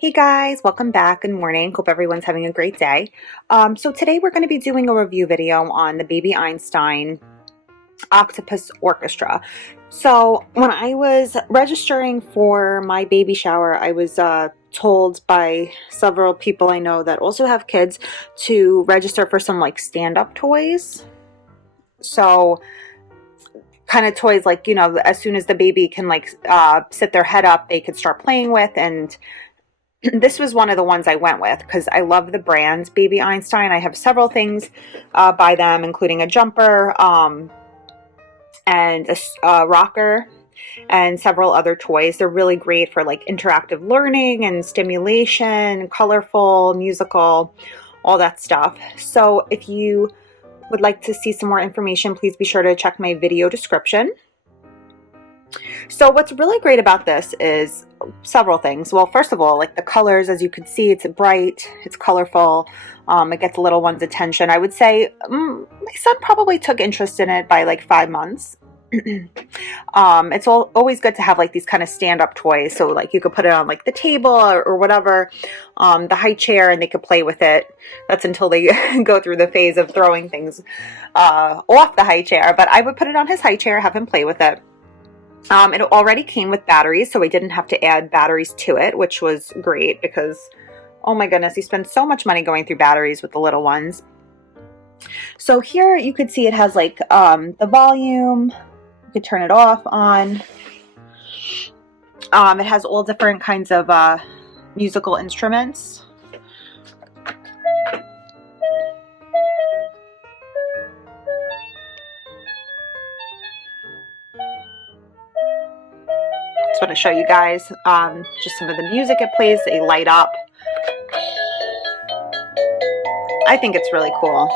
Hey guys, welcome back. Good morning. Hope everyone's having a great day. So today we're going to be doing a review video on the Baby Einstein Octopus Orchestra. So when I was registering for my baby shower, I was told by several people I know that also have kids to register for some like stand-up toys. So kind of toys like, you know, as soon as the baby can like sit their head up, they could start playing with. And this was one of the ones I went with because I love the brand Baby Einstein. I have several things by them, including a jumper and a rocker and several other toys. They're really great for like interactive learning and stimulation, colorful, musical, all that stuff. So if you would like to see some more information, please be sure to check my video description. So what's really great about this is several things. Well, first of all, like the colors, as you can see, it's bright, it's colorful, it gets the little one's attention. I would say my son probably took interest in it by like 5 months. It's always good to have like these kind of stand-up toys, so like you could put it on like the table or whatever, the high chair, and they could play with it. That's until they go through the phase of throwing things off the high chair, but I would put it on his high chair, have him play with it. It already came with batteries, so I didn't have to add batteries to it, which was great because, oh my goodness, you spend so much money going through batteries with the little ones. So here you could see it has like the volume. You could turn it off, on. It has all different kinds of musical instruments. Just want to show you guys just some of the music it plays. They light up. I think it's really cool.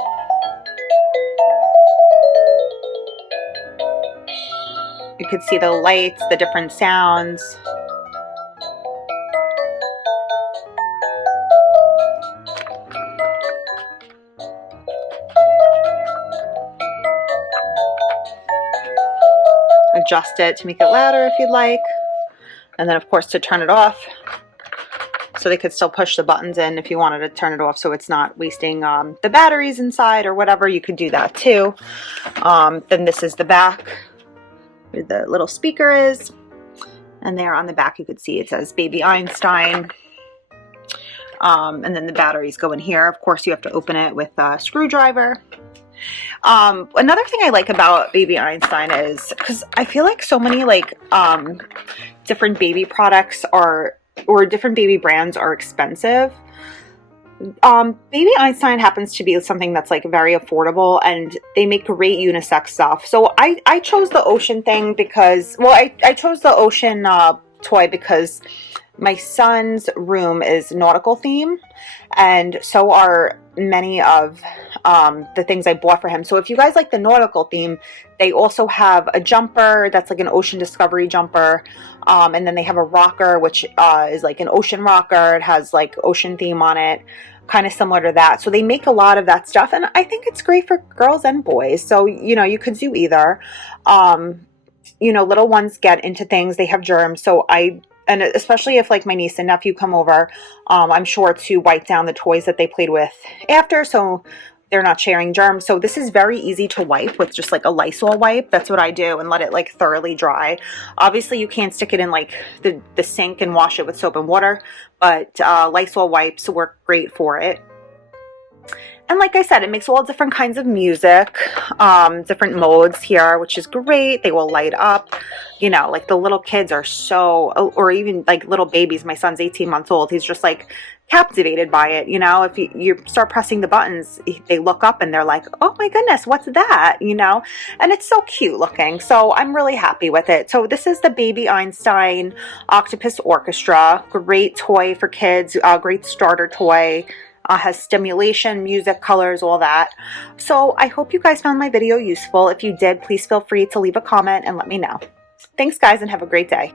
You could see the lights, the different sounds. Adjust it to make it louder if you'd like. And then of course to turn it off, so they could still push the buttons in if you wanted to turn it off so it's not wasting the batteries inside or whatever. You could do that too. Then this is the back where the little speaker is, and there on the back you could see it says Baby Einstein. And then the batteries go in here. Of course you have to open it with a screwdriver. Another thing I like about Baby Einstein is because I feel like so many like different baby products or different baby brands are expensive. Baby Einstein happens to be something that's like very affordable, and they make great unisex stuff. So I chose the ocean thing because, well, I chose the ocean toy because my son's room is nautical theme, and so are many of the things I bought for him. So if you guys like the nautical theme, they also have a jumper that's like an ocean discovery jumper, and then they have a rocker which is like an ocean rocker. It has like ocean theme on it, kind of similar to that. So they make a lot of that stuff, and I think it's great for girls and boys. So you know, you could do either. You know, little ones get into things, they have germs, so and especially if like my niece and nephew come over, I'm sure to wipe down the toys that they played with after, so they're not sharing germs. So this is very easy to wipe with just like a Lysol wipe. That's what I do, and let it like thoroughly dry. Obviously you can't stick it in like the sink and wash it with soap and water, but Lysol wipes work great for it. And like I said, it makes all different kinds of music, different modes here, which is great. They will light up, you know, like the little kids are so, or even like little babies. My son's 18 months old. He's just like captivated by it. You know, if you start pressing the buttons, they look up and they're like, oh my goodness, what's that? You know, and it's so cute looking. So I'm really happy with it. So this is the Baby Einstein Octopus Orchestra. Great toy for kids, great starter toy. Has stimulation, music, colors, all that. So I hope you guys found my video useful. If you did, please feel free to leave a comment and let me know. Thanks guys, and have a great day.